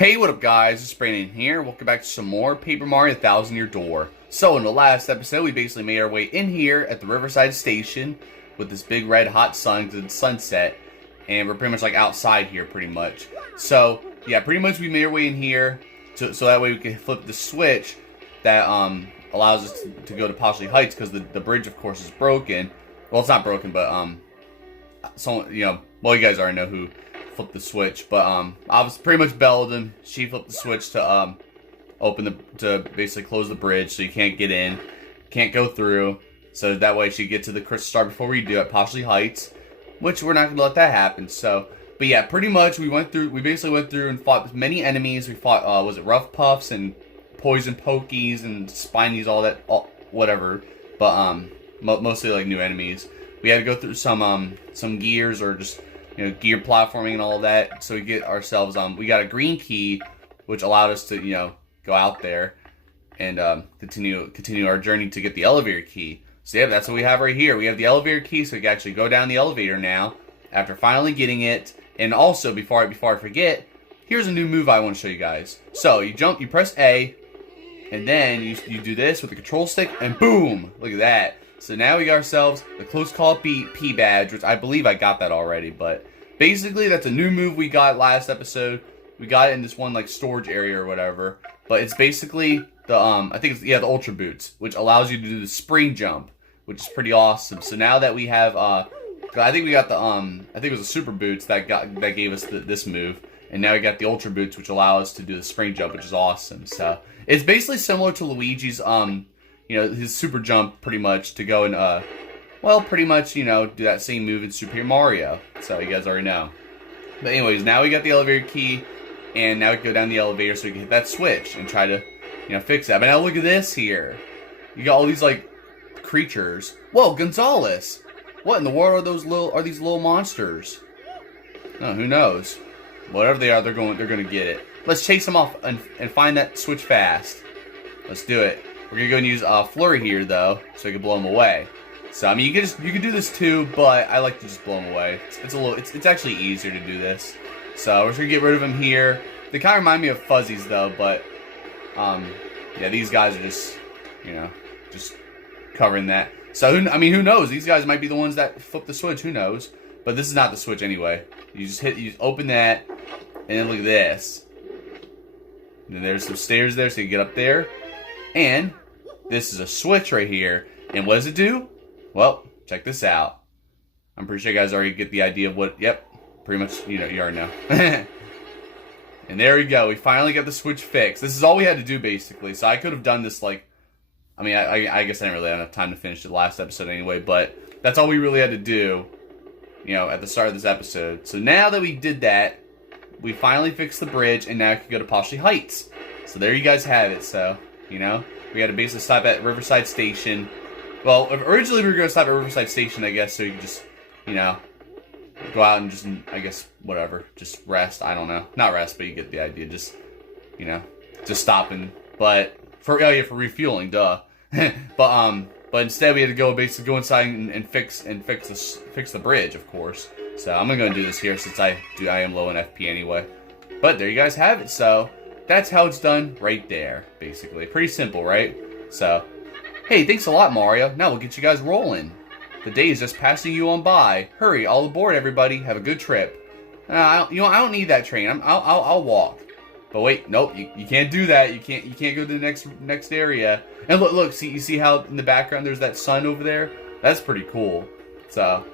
Hey, what up guys, it's Brandon here. Welcome back to some more Paper Mario 1000 Year Door. So in the last episode, we basically made our way in here at the Riverside Station with this big red hot sun to the sunset. And we're pretty much like outside here pretty much. So yeah, pretty much we made our way in here so that way we can flip the switch that allows us to go to Poshley Heights, because the bridge of course is broken. Well, it's not broken, but someone, well, you guys already know who flipped the switch, but I was pretty much Belden. She flipped the switch to to basically close the bridge, so you can't get in, can't go through, so that way she get to the crystal star before we do at Poshley Heights, which we're not gonna let that happen. So, but yeah, pretty much we basically went through and fought many enemies. We fought was it Rough Puffs and Poison Pokies and Spinies, all that, whatever, but mostly like new enemies. We had to go through some gears, or just gear platforming and all that. So we get ourselves we got a green key, which allowed us to go out there and continue our journey to get the elevator key. So yeah, that's what we have right here. We have the elevator key, so we can actually go down the elevator now after finally getting it. And also, before I forget, here's a new move I want to show you guys. So you press A, and then you do this with the control stick, and boom! Look at that. So now we got ourselves the Close Call P badge, which I believe I got that already, but basically that's a new move we got last episode. We got it in this one like storage area or whatever, but it's basically the I think it's the Ultra Boots, which allows you to do the spring jump, which is pretty awesome. So now that we have I think we got the I think it was the Super Boots that gave us this move, and now we got the Ultra Boots, which allow us to do the spring jump, which is awesome. So it's basically similar to Luigi's his super jump, pretty much, to go and well, pretty much, do that same move in Super Mario. So you guys already know. But anyways, now we got the elevator key, and now we can go down the elevator so we can hit that switch and try to, fix that. But now look at this here. You got all these like creatures. Whoa, Gonzalez! What in the world are these little monsters? Oh, who knows? Whatever they are, they're gonna get it. Let's chase them off and find that switch fast. Let's do it. We're gonna go and use Flurry here though, so we can blow them away. So I mean, you can do this too, but I like to just blow them away. It's actually easier to do this. So we're just gonna get rid of them here. They kind of remind me of Fuzzies though, but yeah, these guys are just just covering that. So who knows? These guys might be the ones that flip the switch. Who knows? But this is not the switch anyway. You just open that, and then look at this. And then there's some stairs there, so you get up there. And this is a switch right here. And what does it do? Well, check this out. I'm pretty sure you guys already get the idea of what... Yep, pretty much, you already know. And there we go. We finally got the switch fixed. This is all we had to do, basically. So I could have done this, like... I mean, I guess I didn't really have enough time to finish the last episode anyway. But that's all we really had to do, at the start of this episode. So now that we did that, we finally fixed the bridge. And now we can go to Poshley Heights. So there you guys have it. So... we had to basically stop at Riverside Station. Well, originally we were going to stop at Riverside Station, I guess, so you could just, go out and just, I guess, whatever, just rest. I don't know. Not rest, but you get the idea. Just, just stopping. But, for refueling, duh. but instead we had to go inside and fix the bridge, of course. So I'm going to go and do this here since I am low in FP anyway. But there you guys have it, so... that's how it's done right there, basically. Pretty simple, right? So, hey, thanks a lot, Mario. Now we'll get you guys rolling. The day is just passing you on by. Hurry, all aboard, everybody. Have a good trip. I don't need that train. I'll walk. But wait, nope, you can't do that. You can't go to the next area. And look, you see how in the background there's that sun over there? That's pretty cool. So,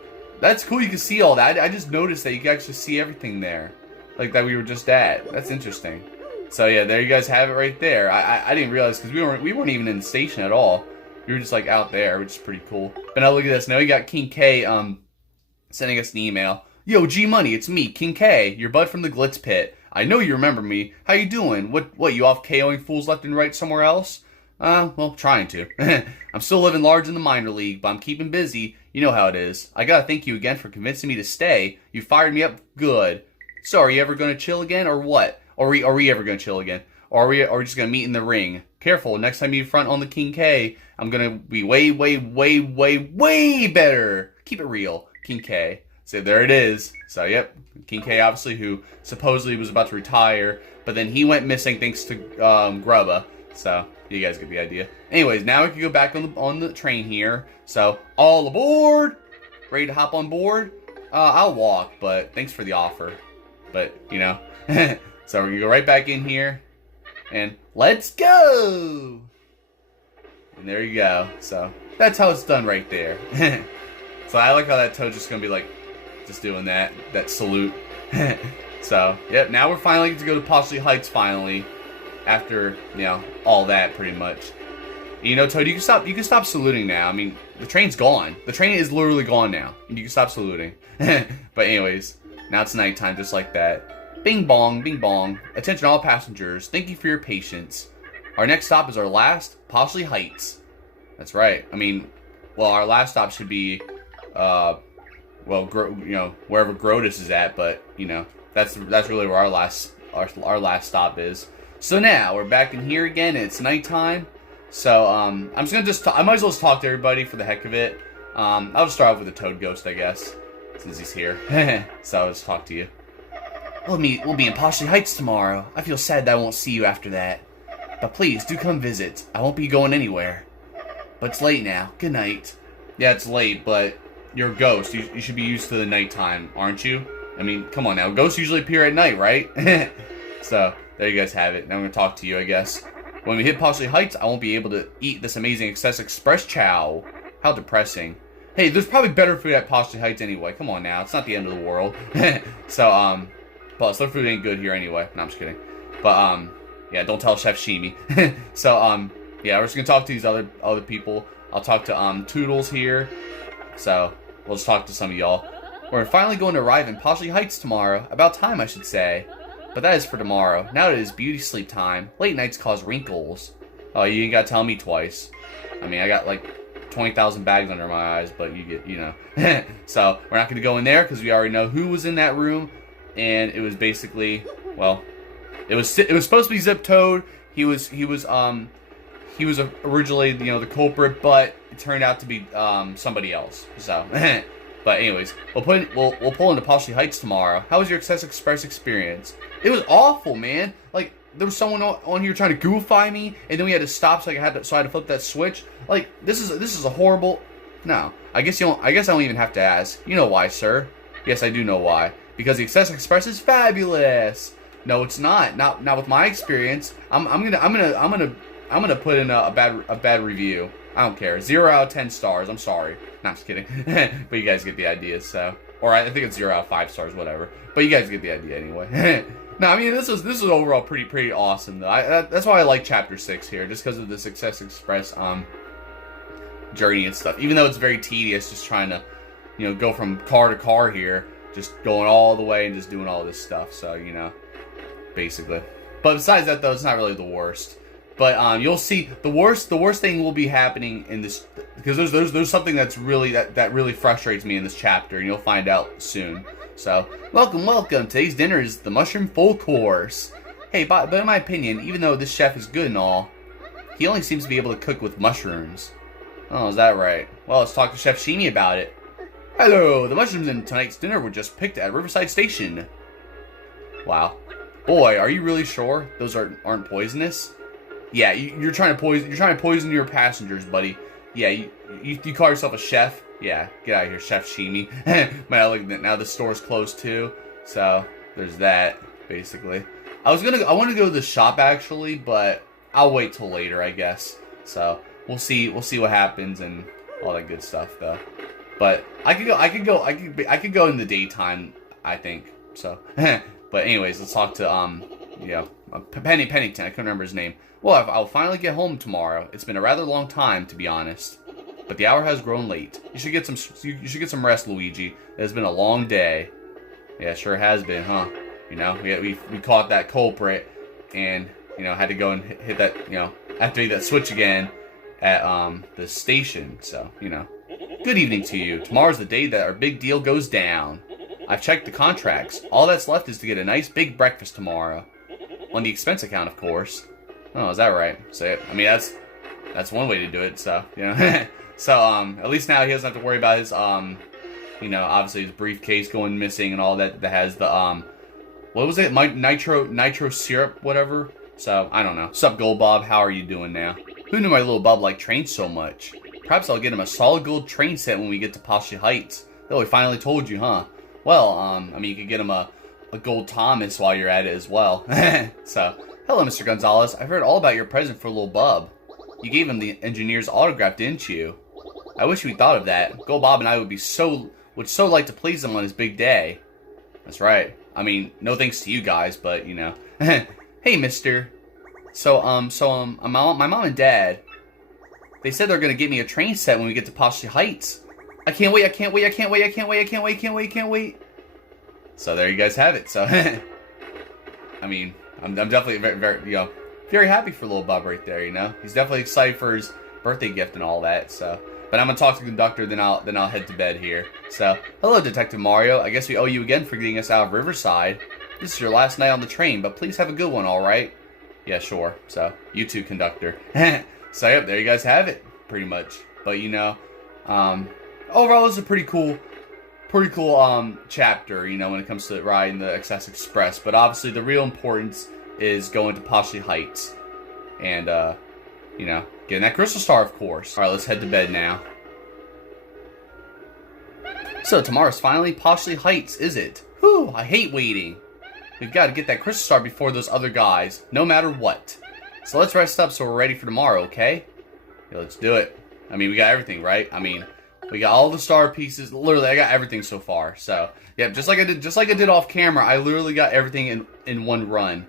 that's cool. You can see all that. I just noticed that you can actually see everything there, like that we were just at. That's interesting. So yeah, there you guys have it right there. I didn't realize, because we weren't even in the station at all. We were just like out there, which is pretty cool. But now look at this. Now we got King K sending us an email. Yo, G Money, it's me, King K, your bud from the Glitz Pit. I know you remember me. How you doing? What you off KOing fools left and right somewhere else? Well, trying to. I'm still living large in the minor league, but I'm keeping busy. You know how it is. I gotta thank you again for convincing me to stay. You fired me up good. So are you ever gonna chill again, or what? Are we ever going to chill again? Or are we just going to meet in the ring? Careful, next time you front on the King K, I'm going to be way, way, way, way, way better. Keep it real, King K. So there it is. So yep, King K obviously, who supposedly was about to retire, but then he went missing thanks to Grubba. So you guys get the idea. Anyways, now we can go back on the train here. So all aboard, ready to hop on board. I'll walk, but thanks for the offer. But you know, so we're gonna go right back in here, and let's go. And there you go. So that's how it's done right there. So I like how that toad's just gonna be like, just doing that salute. So yep, now we're finally going to go to Poshley Heights finally, after all that pretty much. You know, Toad, you can stop saluting now. I mean, the train's gone. The train is literally gone now. You can stop saluting. But anyways, now it's nighttime, just like that. Bing bong, bing bong. Attention all passengers. Thank you for your patience. Our next stop is our last, Poshley Heights. That's right. I mean, well, our last stop should be, well, wherever Grotus is at, but that's really where our last stop is. So now we're back in here again, and it's nighttime. So I'm just gonna I might as well just talk to everybody for the heck of it. I'll just start off with the Toad Ghost, I guess, since he's here. So I'll just talk to you. We'll be in Poshley Heights tomorrow. I feel sad that I won't see you after that, but please do come visit. I won't be going anywhere. But it's late now. Good night. Yeah, it's late, but you're a ghost. You should be used to the nighttime, aren't you? I mean, come on now. Ghosts usually appear at night, right? So, there you guys have it. Now I'm going to talk to you, I guess. When we hit Poshley Heights, I won't be able to eat this amazing Excess Express chow. How depressing. Hey, there's probably better food at Poshley Heights anyway. Come on now. It's not the end of the world. So, plus, their food ain't good here anyway. No, I'm just kidding. But, yeah, don't tell Chef Shimi. So, yeah, we're just going to talk to these other people. I'll talk to, Toodles here. So, we'll just talk to some of y'all. We're finally going to arrive in Poshley Heights tomorrow. About time, I should say. But that is for tomorrow. Now it is beauty sleep time. Late nights cause wrinkles. Oh, you ain't gotta tell me twice. I mean, I got like 20,000 bags under my eyes, but you get, So, we're not gonna go in there because we already know who was in that room. And it was basically, well, it was supposed to be Zip Toad. He was originally, the culprit, but it turned out to be somebody else. So, but anyways, we'll pull into Poshley Heights tomorrow. How was your Excess Express experience? It was awful, man. Like, there was someone on here trying to goofy me, and then we had to stop, so I had to flip that switch. Like, this is a horrible. No, I guess I don't even have to ask. You know why, sir? Yes, I do know why. Because the Excess Express is fabulous. No, it's not. Not with my experience. I'm gonna put in a bad review. I don't care. 0 out of 10 stars. I'm sorry. No, I'm just kidding. But you guys get the idea. So, or I think it's 0 out of 5 stars, whatever. But you guys get the idea anyway. No, I mean this was overall pretty awesome though. That's why I like Chapter 6 here, just because of the Success Express journey and stuff. Even though it's very tedious, just trying to go from car to car here, just going all the way and just doing all this stuff. So basically. But besides that though, it's not really the worst. But you'll see the worst thing will be happening in this, because there's something that's really that really frustrates me in this chapter, and you'll find out soon. So welcome. Today's dinner is the mushroom full course. Hey, but in my opinion, even though this chef is good and all, he only seems to be able to cook with mushrooms. Oh, is that right? Well, let's talk to Chef Shimi about it. Hello, the mushrooms in tonight's dinner were just picked at Riverside Station. Wow, boy, are you really sure those aren't poisonous? Yeah, you're trying to poison your passengers, buddy. Yeah, you call yourself a chef? Yeah, get out of here, Chef Shimi. Now the store's closed too, so there's that basically. I want to go to the shop actually, but I'll wait till later, I guess. So we'll see what happens and all that good stuff though. But I could go in the daytime, I think. So, but anyways, let's talk to Pennington. I couldn't remember his name. Well, I'll finally get home tomorrow. It's been a rather long time, to be honest. But the hour has grown late. You should get some rest, Luigi. It has been a long day. Yeah, sure has been, huh? We caught that culprit, and had to go and hit that activate that switch again at the station. So good evening to you. Tomorrow's the day that our big deal goes down. I've checked the contracts. All that's left is to get a nice big breakfast tomorrow, on the expense account, of course. Oh, is that right? So, I mean, that's one way to do it. So, So, at least now he doesn't have to worry about You know, obviously his briefcase going missing and all that. That has the what was it? Nitro syrup, whatever. So I don't know. Sup, Gold Bob? How are you doing now? Who knew my little bub liked trains so much? Perhaps I'll get him a solid gold train set when we get to Poshley Heights. Oh, we finally told you, huh? Well, I mean, you could get him a gold Thomas while you're at it as well. So, hello, Mr. Gonzalez. I've heard all about your present for little bub. You gave him the engineer's autograph, didn't you? I wish we thought of that. Gold Bob and I would so like to please him on his big day. That's right. I mean, no thanks to you guys, but you know. Hey, mister. So, my mom and dad, they said they're gonna get me a train set when we get to Poshley Heights. I can't wait, I can't wait, I can't wait, I can't wait, I can't wait, can't wait, can't wait. So there you guys have it. So, I mean, I'm definitely very happy for little Bob right there, you know. He's definitely excited for his birthday gift and all that, so. But I'm gonna talk to the conductor, then I'll head to bed here. So, hello, Detective Mario. I guess we owe you again for getting us out of Riverside. This is your last night on the train, but please have a good one, alright? Yeah, sure. So, you too, conductor. So, yep, there you guys have it, pretty much. But, you know, overall, it's a pretty cool chapter, you know, when it comes to riding the Excess Express. But obviously, the real importance is going to Poshley Heights. And, you know, getting that crystal star, of course. Alright, let's head to bed now. So, tomorrow's finally Poshley Heights, is it? Whew, I hate waiting. We've got to get that crystal star before those other guys, no matter what. So let's rest up so we're ready for tomorrow, okay? Yeah, let's do it. I mean, we got everything, right? I mean, we got all the star pieces. Literally, I got everything so far. So, yeah, just like I did off camera, I literally got everything in one run.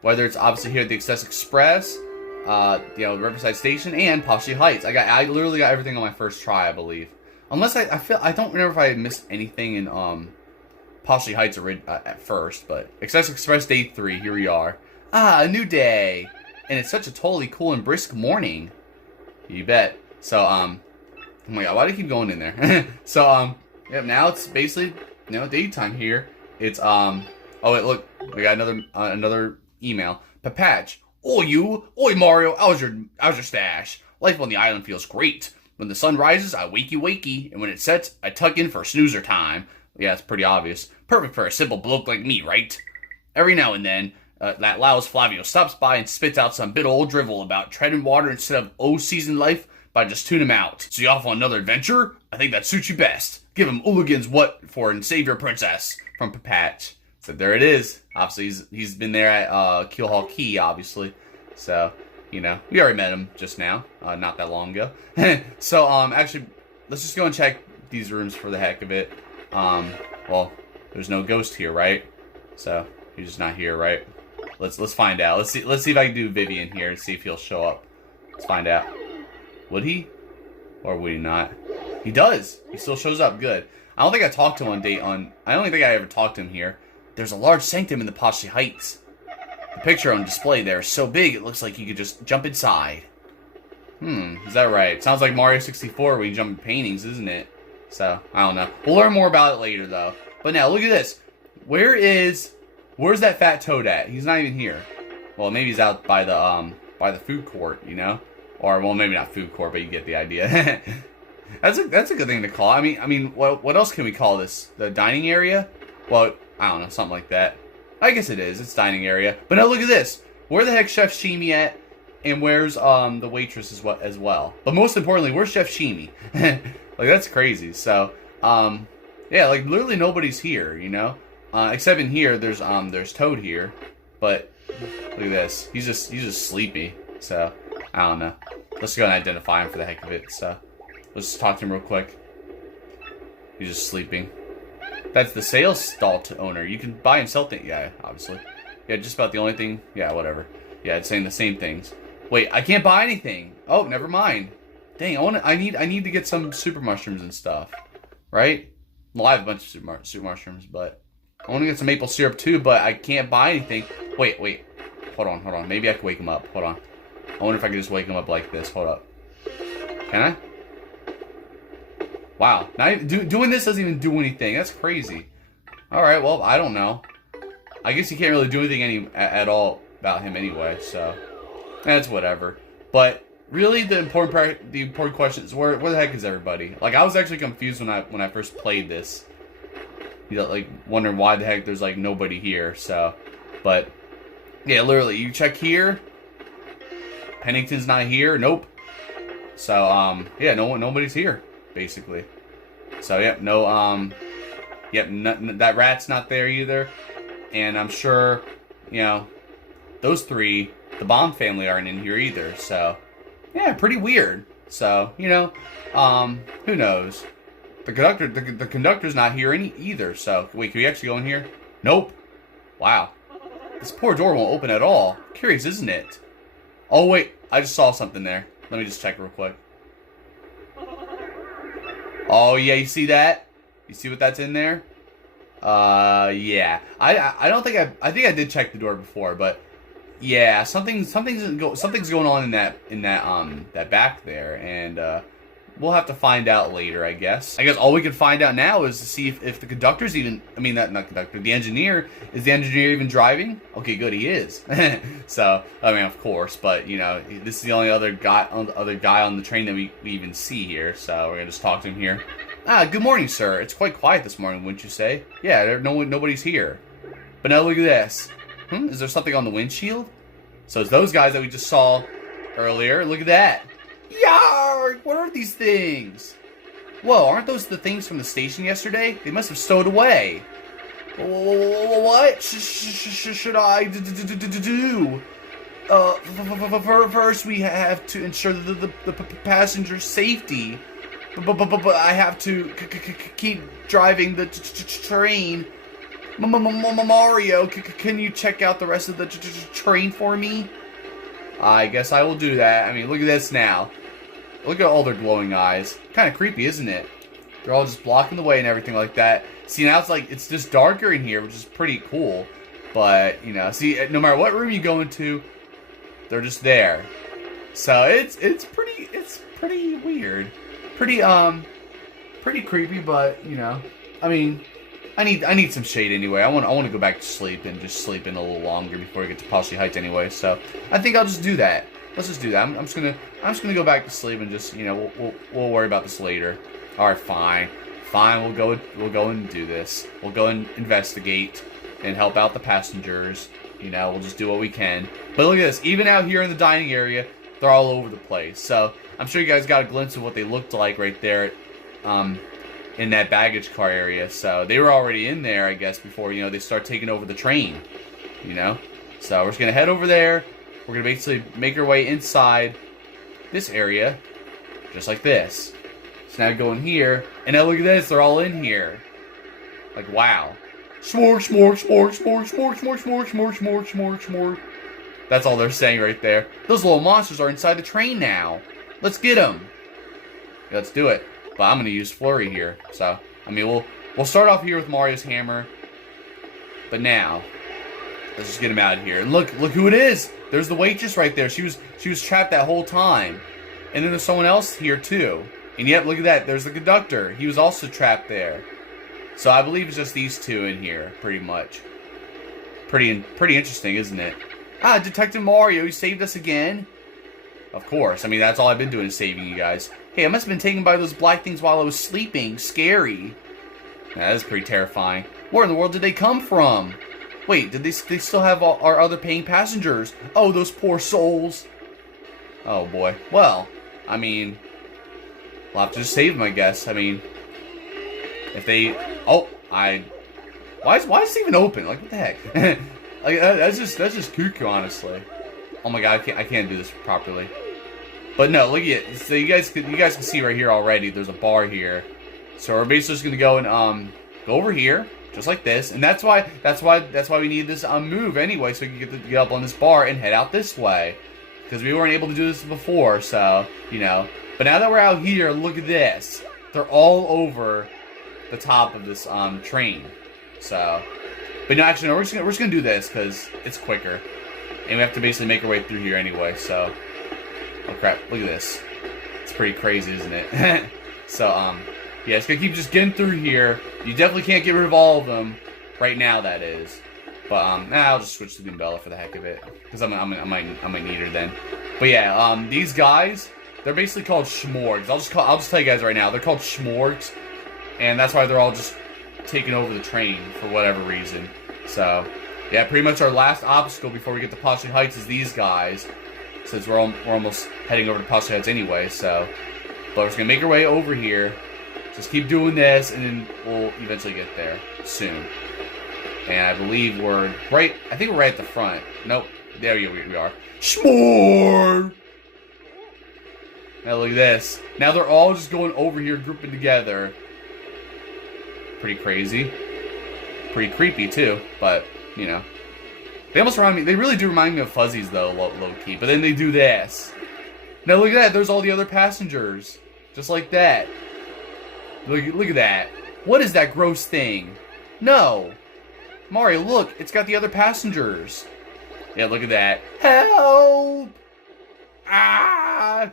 Whether it's obviously here at the Excess Express, you know, Riverside Station, and Poshley Heights. I literally got everything on my first try, I believe. Unless I don't remember if I missed anything in Poshley Heights at first, but Excess Express Day 3, here we are. Ah, a new day! And it's such a totally cool and brisk morning. You bet. So, oh my god, why do I keep going in there? So, yeah, now it's basically, you know, daytime here. It's, oh wait, look, we got another email. Papatch. Oi Mario, how's your stash? Life on the island feels great. When the sun rises, I wakey, and when it sets, I tuck in for snoozer time. Yeah, it's pretty obvious. Perfect for a simple bloke like me, right? Every now and then, that Laos Flavio stops by and spits out some bit of old drivel about treading water instead of seasoned life, but I just tune him out. So you off on another adventure? I think that suits you best. Give him Ooligan's what for and save your princess. From Papatch. So there it is. Obviously, he's been there at Keelhaul Key, obviously. So, you know, we already met him just now, not that long ago. So, actually, let's just go and check these rooms for the heck of it. Well, there's no ghost here, right? So, he's just not here, right? Let's find out. Let's see if I can do Vivian here and see if he'll show up. Let's find out. Would he? Or would he not? He does. He still shows up. Good. I don't think I talked to him I don't think I ever talked to him here. There's a large sanctum in the Poshley Heights. The picture on display there is so big it looks like you could just jump inside. Is that right? Sounds like Mario 64 when you jump in paintings, isn't it? So, I don't know. We'll learn more about it later, though. But now, look at this. Where's that fat toad at? He's not even here. Well, maybe he's out by the food court, you know? Or, well, maybe not food court, but you get the idea. That's a good thing to call. I mean, what else can we call this? The dining area? Well, I don't know, something like that. I guess it is. It's dining area. But now look at this. Where the heck's Chef Shimi at? And where's the waitress as well? But most importantly, where's Chef Shimi? Like, that's crazy. So, yeah, like literally nobody's here, you know? Except in here, there's Toad here. But look at this. He's just sleepy. So, I don't know. Let's go and identify him for the heck of it. So, let's talk to him real quick. He's just sleeping. That's the sales stall owner. You can buy and sell things. Yeah, obviously. Yeah, just about the only thing. Yeah, whatever. Yeah, it's saying the same things. Wait, I can't buy anything. Oh, never mind. Dang, I need to get some super mushrooms and stuff. Right? Well, I have a bunch of super mushrooms, but I want to get some maple syrup too, but I can't buy anything. Wait. Hold on. Maybe I can wake him up. Hold on. I wonder if I can just wake him up like this. Hold up. Can I? Wow. Doing this doesn't even do anything. That's crazy. Alright, well, I don't know. I guess you can't really do anything at all about him anyway, so that's whatever. But really, the important question is where the heck is everybody? Like, I was actually confused when I first played this. You know, like wondering why the heck there's like nobody here. So, but yeah, literally, you check here. Pennington's not here. Nope. So yeah, nobody's here basically. So yep, no yep, that rat's not there either. And I'm sure, you know, those three, the Bomb family, aren't in here either. So yeah, pretty weird. So, you know, who knows? The conductor's not here either. So wait, can we actually go in here? Nope. Wow. This poor door won't open at all. Curious, isn't it? Oh wait, I just saw something there. Let me just check real quick. Oh yeah, you see that? You see what that's in there? Yeah. I don't think I think I did check the door before, but yeah, something's going on in that back there, and we'll have to find out later, I guess. I guess all we can find out now is to see if the conductor's even, I mean, not conductor, the engineer, is the engineer even driving? Okay, good, he is. So, I mean, of course, but, you know, this is the only other guy on the train that we even see here, so we're gonna just talk to him here. Ah, good morning, sir. It's quite quiet this morning, wouldn't you say? Yeah, nobody's here. But now look at this. Is there something on the windshield? So it's those guys that we just saw earlier. Look at that. Yarg! What are these things? Whoa, aren't those the things from the station yesterday? They must have stowed away. What should I do? First we have to ensure the passenger's safety. But I have to keep driving the train. Mario, can you check out the rest of the train for me? I guess I will do that. I mean, look at this now. Look at all their glowing eyes. Kind of creepy, isn't it? They're all just blocking the way and everything like that. See, now it's just darker in here, which is pretty cool. But, you know, see, no matter what room you go into, they're just there. So it's pretty weird. Pretty creepy, but, you know, I mean, I need some shade anyway. I want to go back to sleep and just sleep in a little longer before I get to Poshley Heights anyway. So I think I'll just do that. Let's just do that. I'm just gonna go back to sleep and just, you know, we'll worry about this later. All right, fine. We'll go and do this. We'll go and investigate and help out the passengers. You know, we'll just do what we can. But look at this. Even out here in the dining area, they're all over the place. So I'm sure you guys got a glimpse of what they looked like right there, in that baggage car area. So they were already in there, I guess, before, you know, they start taking over the train. You know, so we're just gonna head over there. We're gonna basically make our way inside this area, just like this. So now go in here, and now look at this. They're all in here. Like, wow. Smorg, smorg, smorg, smorg, smorg, smorg, smorg, smorg, smorg, smorg, smorg. That's all they're saying right there. Those little monsters are inside the train now. Let's get them. Yeah, let's do it. But I'm gonna use Flurry here. So, I mean, we'll start off here with Mario's hammer. But now, let's just get him out of here. And look who it is. There's the waitress right there. She was trapped that whole time. And then there's someone else here too. And yet, look at that. There's the conductor. He was also trapped there. So I believe it's just these two in here, pretty much. Pretty interesting, isn't it? Ah, Detective Mario, you saved us again. Of course. I mean, that's all I've been doing is saving you guys. Hey, I must have been taken by those black things while I was sleeping. Scary. That is pretty terrifying. Where in the world did they come from? Wait, did they still have our other paying passengers? Oh, those poor souls. Oh, boy. Well, I mean, we'll have to just save them, I guess. I mean, if they... Oh, Why is it even open? Like, what the heck? Like, that's just cuckoo, honestly. Oh my god, I can't do this properly. But no, look at it. So you guys can see right here already. There's a bar here. So we're basically just gonna go and go over here, just like this. And that's why we need this move anyway, so we can get up on this bar and head out this way. Because we weren't able to do this before, so you know. But now that we're out here, look at this. They're all over the top of this train. So, but no, actually, no, we're just gonna do this because it's quicker, and we have to basically make our way through here anyway. So, oh crap! Look at this. It's pretty crazy, isn't it? So, yeah, it's gonna keep just getting through here. You definitely can't get rid of all of them right now. That is, but I'll just switch to Goombella for the heck of it because I might need her then. But yeah, these guys, they're basically called Smorgs. I'll just tell you guys right now, they're called Smorgs, and that's why they're all just taking over the train for whatever reason. So, yeah, pretty much our last obstacle before we get to Poshley Heights is these guys, since we're almost heading over to Poshley Heights anyway. So, but we're just gonna make our way over here. Just keep doing this, and then we'll eventually get there soon. And I believe we're right. I think we're right at the front. Nope. There we are. Smorg! Now look at this. Now they're all just going over here, grouping together. Pretty crazy. Pretty creepy too, but you know. They almost remind me. They really do remind me of Fuzzies though, low key. But then they do this. Now look at that. There's all the other passengers, just like that. Look at that. What is that gross thing? No, Mario. Look, it's got the other passengers. Yeah, look at that. Help! Ah!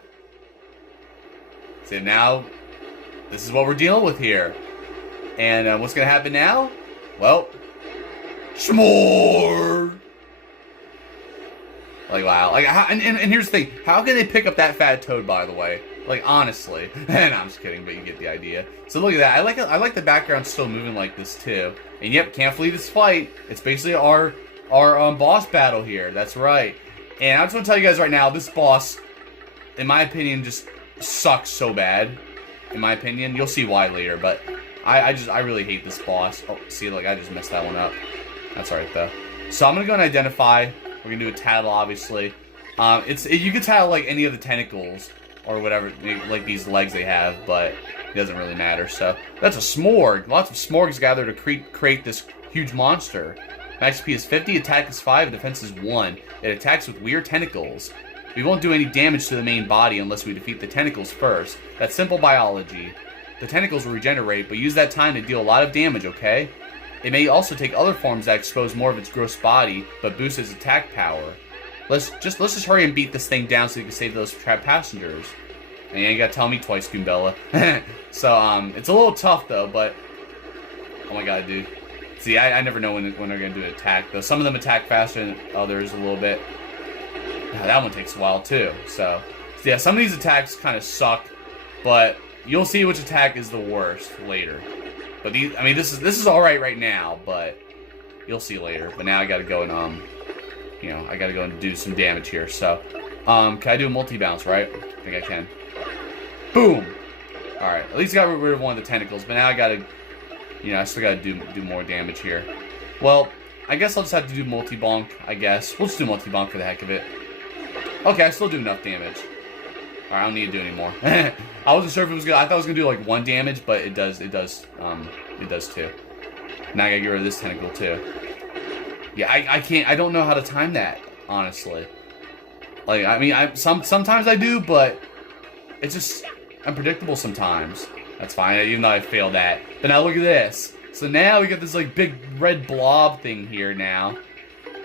So now, this is what we're dealing with here. And what's going to happen now? Well, Smorg! Like, wow. Like, and here's the thing. How can they pick up that fat toad, by the way? Like, honestly. No, I'm just kidding, but you get the idea. So look at that. I like the background still moving like this, too. And yep, can't flee this fight. It's basically our boss battle here. That's right. And I just want to tell you guys right now, this boss, in my opinion, just sucks so bad. In my opinion, you'll see why later. But I really hate this boss. Oh, see, like I just messed that one up. That's alright though. So I'm gonna go and identify. We're gonna do a tattle, obviously. You could tattle like any of the tentacles or whatever, like these legs they have, but it doesn't really matter. So that's a Smorg. Lots of Smorgs gather to create this huge monster. Max HP is 50, attack is 5, defense is 1. It attacks with weird tentacles. We won't do any damage to the main body unless we defeat the tentacles first. That's simple biology. The tentacles will regenerate, but use that time to deal a lot of damage, okay? It may also take other forms that expose more of its gross body, but boost its attack power. Let's just hurry and beat this thing down so we can save those trapped passengers. And you ain't gotta tell me twice, Goombella. So, it's a little tough though, but... Oh my god, dude. See, I never know when they're going to do an attack, though. Some of them attack faster than others a little bit. That one takes a while, too. So yeah, some of these attacks kind of suck, but you'll see which attack is the worst later. But these, I mean, this is alright right now, but you'll see later. But now I got to go and, you know, I got to go and do some damage here. So, can I do a multi-bounce, right? I think I can. Boom! Alright, at least I got rid of one of the tentacles, but now I got to... You know, I still gotta do more damage here. Well, I guess I'll just have to do multi-bonk, I guess. We'll just do multi-bonk for the heck of it. Okay, I still do enough damage. Alright, I don't need to do any more. I wasn't sure if it was gonna... I thought it was gonna do, like, 1 damage, but it does too. Now I gotta get rid of this tentacle, too. Yeah, I don't know how to time that, honestly. Like, I mean, sometimes I do, but it's just unpredictable sometimes. That's fine, even though I failed that. But now look at this. So now we got this like big red blob thing here now.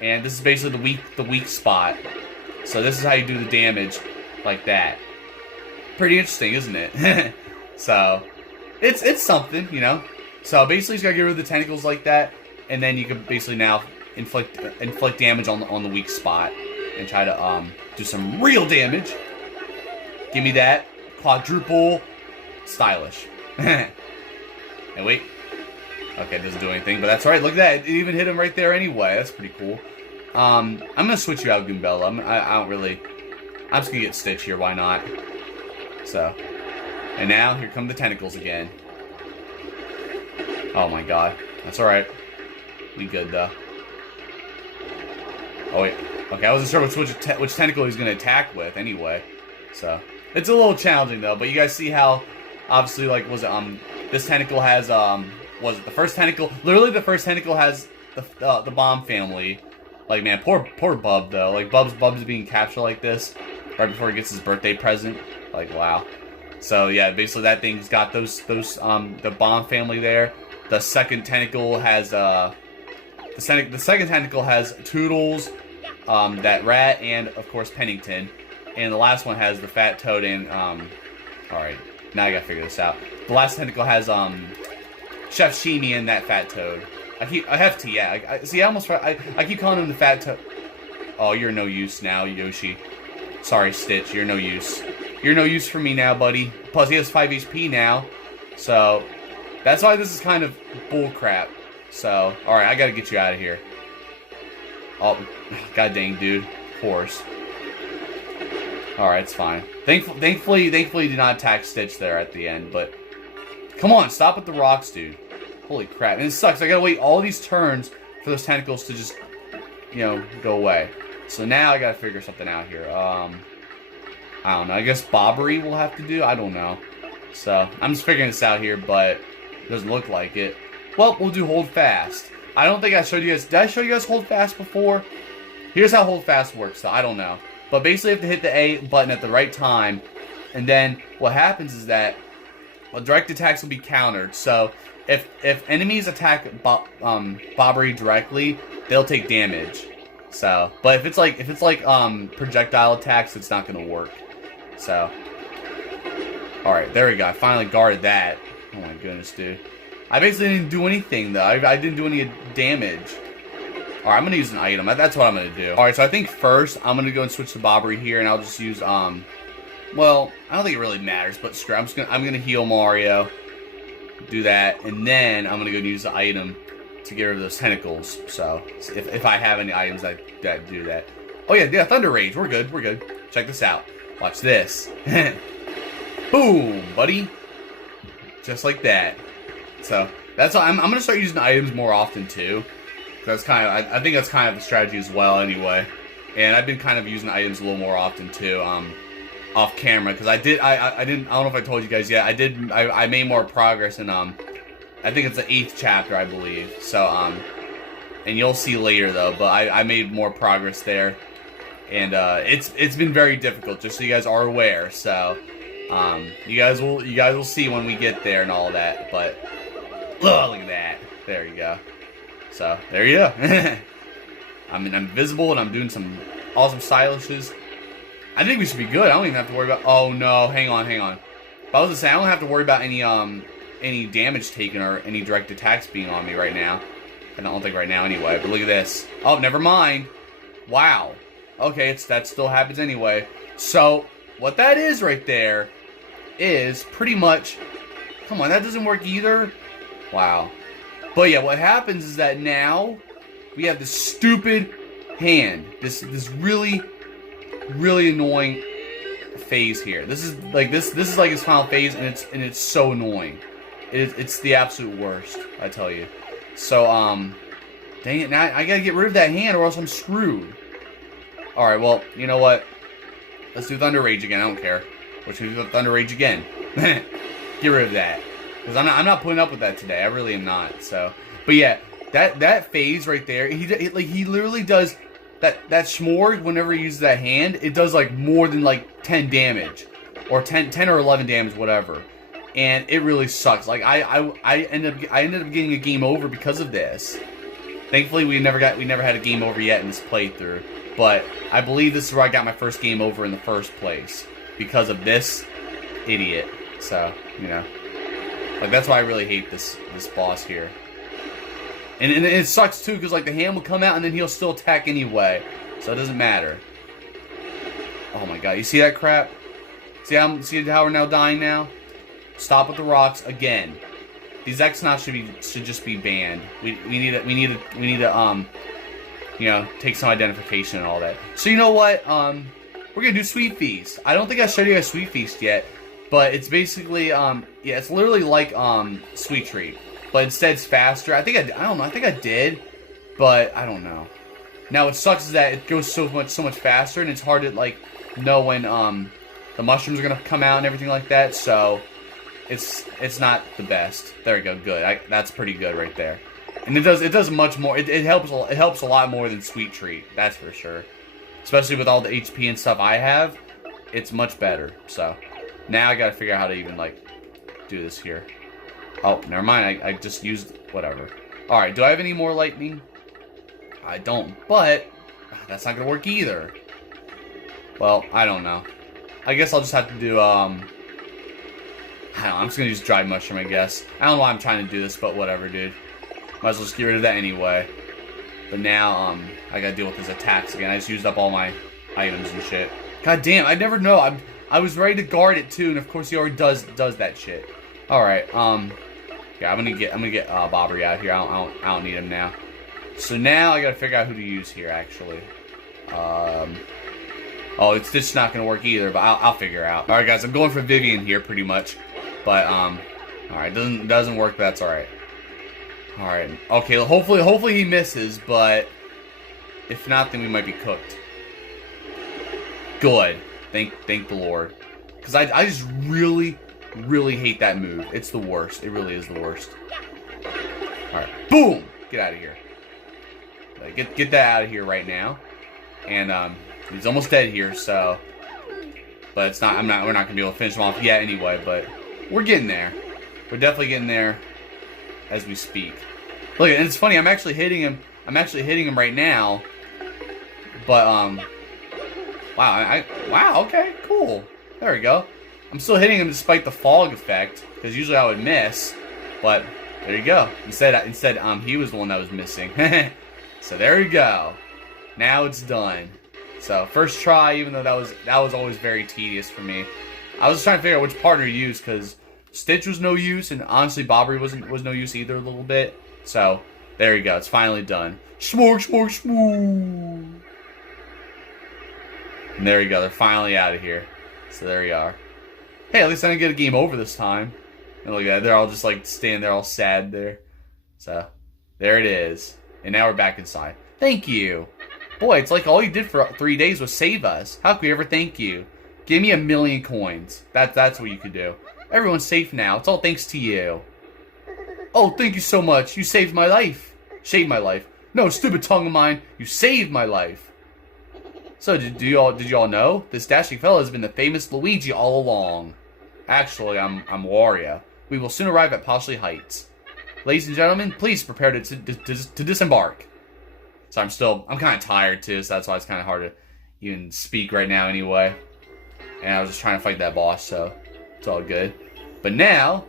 And this is basically the weak spot. So this is how you do the damage like that. Pretty interesting, isn't it? So it's something, you know. So basically you just gotta get rid of the tentacles like that, and then you can basically now inflict damage on the weak spot and try to do some real damage. Give me that quadruple stylish. And wait. Okay, it doesn't do anything, but that's alright. Look at that. It even hit him right there anyway. That's pretty cool. I'm gonna switch you out, Goombella. I don't really... I'm just gonna get Stitch here. Why not? So. And now, here come the tentacles again. Oh my god. That's alright. We good, though. Oh, wait. Okay, I wasn't sure which tentacle he's gonna attack with anyway. So. It's a little challenging, though. But you guys see how... Obviously, like, this tentacle has, was it the first tentacle? Literally, the first tentacle has the bomb family. Like, man, poor Bub, though. Like, Bub's being captured like this right before he gets his birthday present. Like, wow. So, yeah, basically that thing's got the bomb family there. The second tentacle has, the second tentacle has Toodles, that rat, and, of course, Pennington. And the last one has the fat toad and, alright. Now I gotta figure this out. The last tentacle has, Chef Sheemy and that fat toad. I have to, yeah. I keep calling him the fat toad. Oh, you're no use now, Yoshi. Sorry, Stitch, you're no use. You're no use for me now, buddy. Plus, he has 5 HP now. So, that's why this is kind of bullcrap. So, alright, I gotta get you out of here. Oh, god dang, dude. Of course. Alright, it's fine. Thankfully, he did not attack Stitch there at the end, but... Come on, stop with the rocks, dude. Holy crap. And it sucks. I gotta wait all these turns for those tentacles to just, you know, go away. So now I gotta figure something out here. I don't know. I guess Bobbery will have to do? I don't know. So, I'm just figuring this out here, but it doesn't look like it. Well, we'll do Hold Fast. I don't think I showed you guys... Did I show you guys Hold Fast before? Here's how Hold Fast works, though. I don't know. But basically, you have to hit the A button at the right time. And then, what happens is that... Well, direct attacks will be countered. So, if enemies attack Bobbery directly, they'll take damage. So, but if it's like projectile attacks, it's not gonna work. So, all right, there we go. I finally guarded that. Oh my goodness, dude. I basically didn't do anything though. I didn't do any damage. All right, I'm gonna use an item. That's what I'm gonna do. All right, so I think first I'm gonna go and switch to Bobbery here, and I'll just use well, I don't think it really matters, but screw. I'm gonna heal Mario. Do that, and then I'm gonna go and use the item to get rid of those tentacles. So if I have any items that do that. Oh yeah, Thunder Rage. We're good. We're good. Check this out. Watch this. Boom, buddy. Just like that. So that's why I'm gonna start using items more often too. That's kind of I think that's kind of the strategy as well anyway. And I've been kind of using items a little more often too. Off camera because I don't know if I told you guys yet. I made more progress in I think it's the 8th chapter, I believe. So and you'll see later though. But I made more progress there, and it's been very difficult. Just so you guys are aware. So you guys will see when we get there and all that. But look at that. There you go. So there you go. I'm invisible and I'm doing some awesome stylishes. I think we should be good. I don't even have to worry about... Oh, no. Hang on. But I was going to say, I don't have to worry about any damage taken or any direct attacks being on me right now. I don't think right now anyway. But look at this. Oh, never mind. Wow. Okay, that still happens anyway. So, what that is right there is pretty much... Come on, that doesn't work either. Wow. But yeah, what happens is that now we have this stupid hand. This really annoying phase here. This is like his final phase, and it's so annoying. It's the absolute worst, I tell you. So dang it, now I gotta get rid of that hand or else I'm screwed. Alright, well, you know what? Let's do Thunder Rage again, I don't care. We're gonna do Thunder Rage again. Get rid of that. Because I'm not putting up with that today. I really am not. So, but yeah, that phase right there, he literally does that Smorg, whenever he uses that hand, it does like more than like 10 damage. Or 10 or 11 damage, whatever. And it really sucks. Like I ended up getting a game over because of this. Thankfully we never had a game over yet in this playthrough. But I believe this is where I got my first game over in the first place. Because of this idiot. So, you know. Like that's why I really hate this boss here. And it sucks too, because like the hand will come out and then he'll still attack anyway. So it doesn't matter. Oh my god, you see that crap? See how we're now dying now? Stop with the rocks again. These X-Knots should just be banned. We need to you know, take some identification and all that. So you know what? We're gonna do Sweet Feast. I don't think I showed you guys Sweet Feast yet, but it's basically yeah, it's literally like Sweet Treat. But instead it's faster. I don't know. I think I did, but I don't know. Now what sucks is that it goes so much faster, and it's hard to like know when the mushrooms are gonna come out and everything like that. So it's not the best. There we go. Good. That's pretty good right there. And it does much more. It helps a lot more than Sweet Treat. That's for sure. Especially with all the HP and stuff I have, it's much better. So now I gotta figure out how to even like do this here. Oh, never mind. I just used whatever. Alright, do I have any more lightning? I don't, but that's not gonna work either. Well, I don't know. I guess I'll just have to do, I don't know, I'm just gonna use Dried Mushroom, I guess. I don't know why I'm trying to do this, but whatever, dude. Might as well just get rid of that anyway. But now, I gotta deal with his attacks again. I just used up all my items and shit. God damn, I never know. I was ready to guard it too, and of course he already does that shit. All right, yeah, I'm gonna get Bobbery out here. I don't need him now. So now I gotta figure out who to use here actually. Oh, it's just not gonna work either, but I'll figure it out. All right, guys, I'm going for Vivian here pretty much, but all right, doesn't work. But that's all right. All right, okay. Hopefully he misses, but if not, then we might be cooked. Good. Thank the Lord, because I just really hate that move. It's the worst. It really is the worst. All right, boom. Get out of here. Get that out of here right now. And he's almost dead here, so. But it's not. We're not gonna be able to finish him off yet, anyway. But we're getting there. We're definitely getting there as we speak. Look, and it's funny. I'm actually hitting him. Right now. But wow. Wow. Okay. Cool. There we go. I'm still hitting him despite the fog effect, because usually I would miss. But there you go. Instead, he was the one that was missing. So there you go. Now it's done. So first try, even though that was always very tedious for me. I was trying to figure out which partner to use, because Stitch was no use, and honestly Bobbery was no use either a little bit. So there you go. It's finally done. Smorg, smorg, smorg. And there you go. They're finally out of here. So there you are. Hey, at least I didn't get a game over this time. And look at that. They're all just like standing there all sad there. So there it is. And now we're back inside. Thank you. Boy, it's like all you did for 3 days was save us. How could we ever thank you? Give me 1,000,000 coins. That's what you could do. Everyone's safe now. It's all thanks to you. Oh, thank you so much. You saved my life. Shaved my life. No, stupid tongue of mine. You saved my life. So, did you all know? This dashing fella has been the famous Luigi all along. Actually, I'm Wario. We will soon arrive at Poshley Heights. Ladies and gentlemen, please prepare to disembark. So I'm kind of tired too, so that's why it's kind of hard to even speak right now anyway. And I was just trying to fight that boss, so it's all good. But now,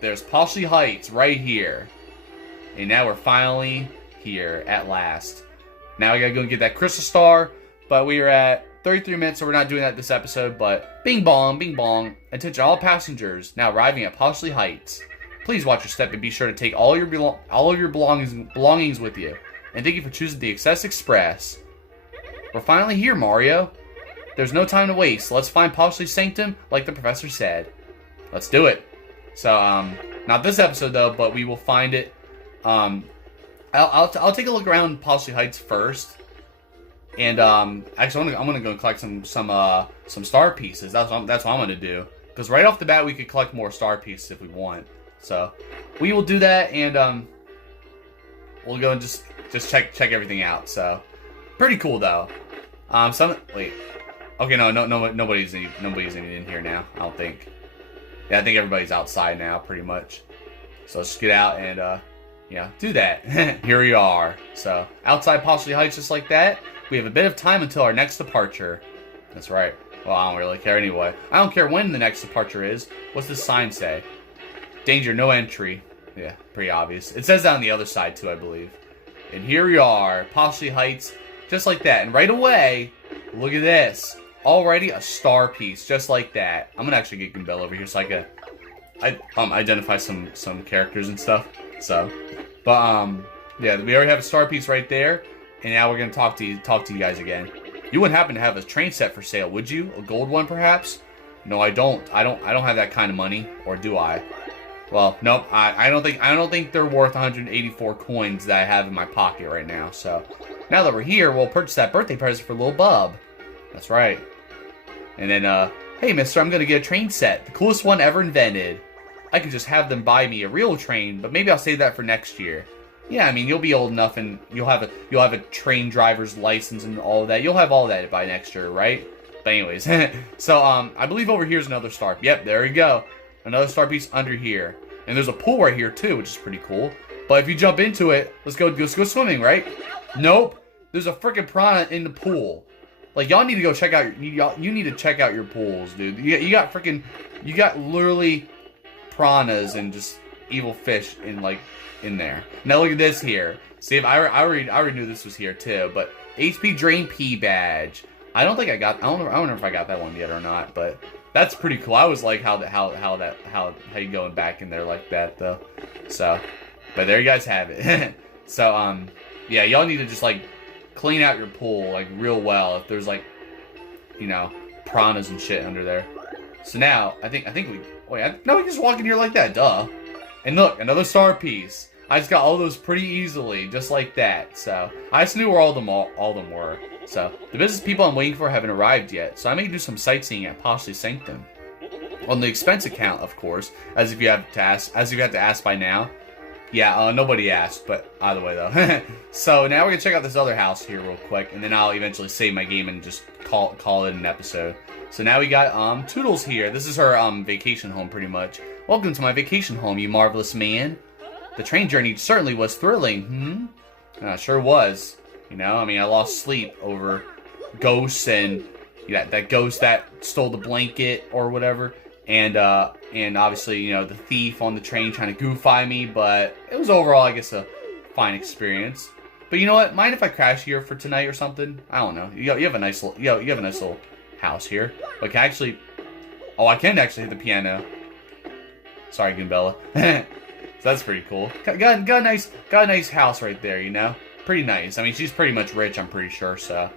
there's Poshley Heights right here. And now we're finally here at last. Now we gotta go and get that crystal star. But we are at 33 minutes, so we're not doing that this episode. But bing bong, bing bong. Attention all passengers now arriving at Poshley Heights. Please watch your step and be sure to take all of your belongings with you. And thank you for choosing the Excess Express. We're finally here, Mario. There's no time to waste. Let's find Poshley's Sanctum like the professor said. Let's do it. So, not this episode though, but we will find it. I'll take a look around Poshley Heights first. And actually, I'm gonna go collect some star pieces. That's what I'm gonna do. Because right off the bat, we could collect more star pieces if we want. So we will do that, and we'll go and just check everything out. So pretty cool though. Wait. Okay, no, nobody's even in here now. I don't think. Yeah, I think everybody's outside now, pretty much. So let's just get out and yeah, do that. Here we are. So outside Poshley Heights, just like that. We have a bit of time until our next departure. That's right. Well, I don't really care anyway. I don't care when the next departure is. What's this sign say? Danger, no entry. Yeah, pretty obvious. It says that on the other side too, I believe. And here we are, Poshley Heights, just like that. And right away, look at this. Already a star piece, just like that. I'm gonna actually get Goombell over here so I can identify some characters and stuff. So, but yeah, we already have a star piece right there. And now we're gonna talk to you guys again. You wouldn't happen to have a train set for sale, would you? A gold one, perhaps? No, I don't. I don't have that kind of money, or do I? Well, nope. I don't think they're worth 184 coins that I have in my pocket right now. So now that we're here, we'll purchase that birthday present for little Bub. That's right. And then, hey, mister, I'm gonna get a train set, the coolest one ever invented. I could just have them buy me a real train, but maybe I'll save that for next year. Yeah, I mean, you'll be old enough, and you'll have a train driver's license and all of that. You'll have all that by next year, right? But anyways, so I believe over here is another star. Yep, there we go. Another star piece under here, and there's a pool right here too, which is pretty cool. But if you jump into it, let's go swimming, right? Nope, there's a freaking piranha in the pool. Like, y'all need to go check out. You need to check out your pools, dude. You got literally piranhas and just evil fish in there. Now look at this here. See, if I already knew this was here too. But HP Drain P badge. I don't think I got. I don't know if I got that one yet or not, but that's pretty cool. I was like, how you going back in there like that though. So, but there you guys have it. So yeah, y'all need to just like clean out your pool like real well if there's like, you know, piranhas and shit under there. So now I think we no, we can just walk in here like that, duh. And look, another star piece. I just got all those pretty easily, just like that. So I just knew where all of them were. So the business people I'm waiting for haven't arrived yet. So I may do some sightseeing at Poshley Sanctum. On the expense account, of course, as if you have to ask by now. Yeah, nobody asked, but either way though. So now we're gonna check out this other house here real quick, and then I'll eventually save my game and just call it an episode. So now we got Toodles here. This is her vacation home, pretty much. Welcome to my vacation home, you marvelous man. The train journey certainly was thrilling, sure was. You know, I mean, I lost sleep over ghosts and that ghost that stole the blanket or whatever, and obviously, you know, the thief on the train trying to goofy me. But it was overall, I guess, a fine experience. But you know what? Mind if I crash here for tonight or something? I don't know. You have a nice little house here. But I can actually hit the piano. Sorry, Goombella. So that's pretty cool. Got a nice house right there, you know? Pretty nice. I mean, she's pretty much rich, I'm pretty sure, so.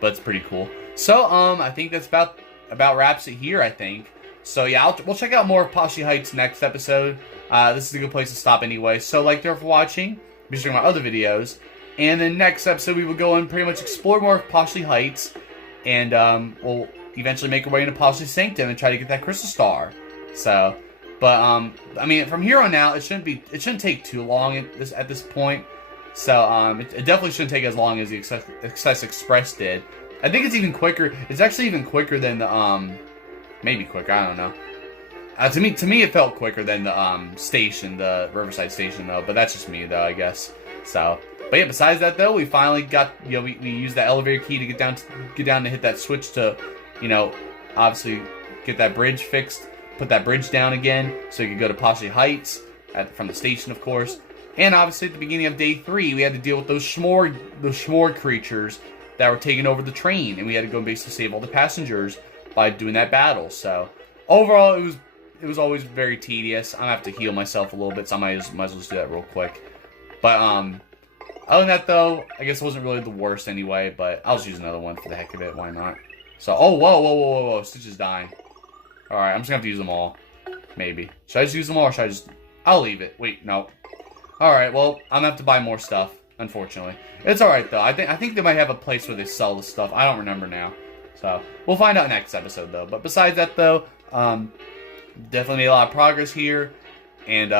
But it's pretty cool. So, I think that's about wraps it here, I think. So, yeah, we'll check out more of Poshley Heights next episode. This is a good place to stop anyway. So, like there for watching. Be sure to check my other videos. And then next episode, we will go and pretty much explore more of Poshley Heights. And, we'll eventually make our way into Poshley Sanctum and try to get that crystal star. So... But I mean, from here on out, it shouldn't take too long at this point. So it definitely shouldn't take as long as the Excess Express did. I think it's even quicker. It's actually even quicker than the maybe quicker. I don't know. To me, it felt quicker than the station, the Riverside Station, though. But that's just me, though, I guess. So, but yeah. Besides that, though, we finally got, you know, we used that elevator key to get down to hit that switch to, you know, obviously get that bridge fixed. Put that bridge down again so you could go to Poshley Heights from the station, of course. And obviously at the beginning of day 3, we had to deal with those Smorg creatures that were taking over the train, and we had to go and basically save all the passengers by doing that battle. So overall, it was always very tedious. I'm gonna have to heal myself a little bit, so I might as well just do that real quick. But other than that, though, I guess it wasn't really the worst anyway. But I'll just use another one for the heck of it. Why not? So whoa, Stitch is dying. Alright, I'm just gonna have to use them all. Maybe. Should I just use them all, or should I just... I'll leave it. Wait, no. Alright, well, I'm gonna have to buy more stuff, unfortunately. It's alright, though. I think they might have a place where they sell this stuff. I don't remember now. So, we'll find out next episode, though. But besides that, though, definitely made a lot of progress here. And,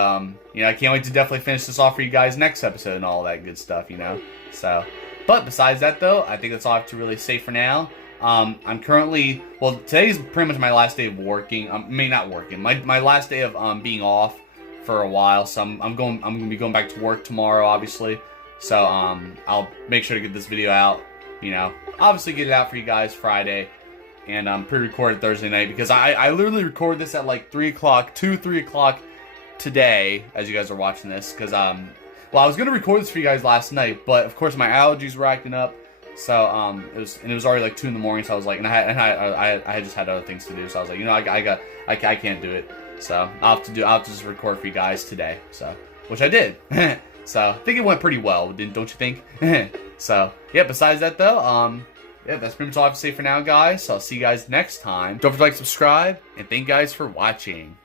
you know, I can't wait to definitely finish this off for you guys next episode and all that good stuff, you know? So, but besides that, though, I think that's all I have to really say for now. I'm currently, well, today's pretty much my last day of working. I mean, not working. My last day of being off for a while. So I'm gonna be going back to work tomorrow, obviously. So I'll make sure to get this video out. You know, obviously get it out for you guys Friday, and pre-recorded Thursday night, because I literally recorded this at like 3 o'clock today, as you guys are watching this, because well, I was gonna record this for you guys last night, but of course my allergies were acting up. So it was already like 2 in the morning. So I was like, I just had other things to do. So I was like, you know, I can't do it. So I'll have to just record for you guys today. So, which I did. So I think it went pretty well, don't you think? So yeah. Besides that, though, yeah, that's pretty much all I have to say for now, guys. So I'll see you guys next time. Don't forget to like, subscribe, and thank you guys for watching.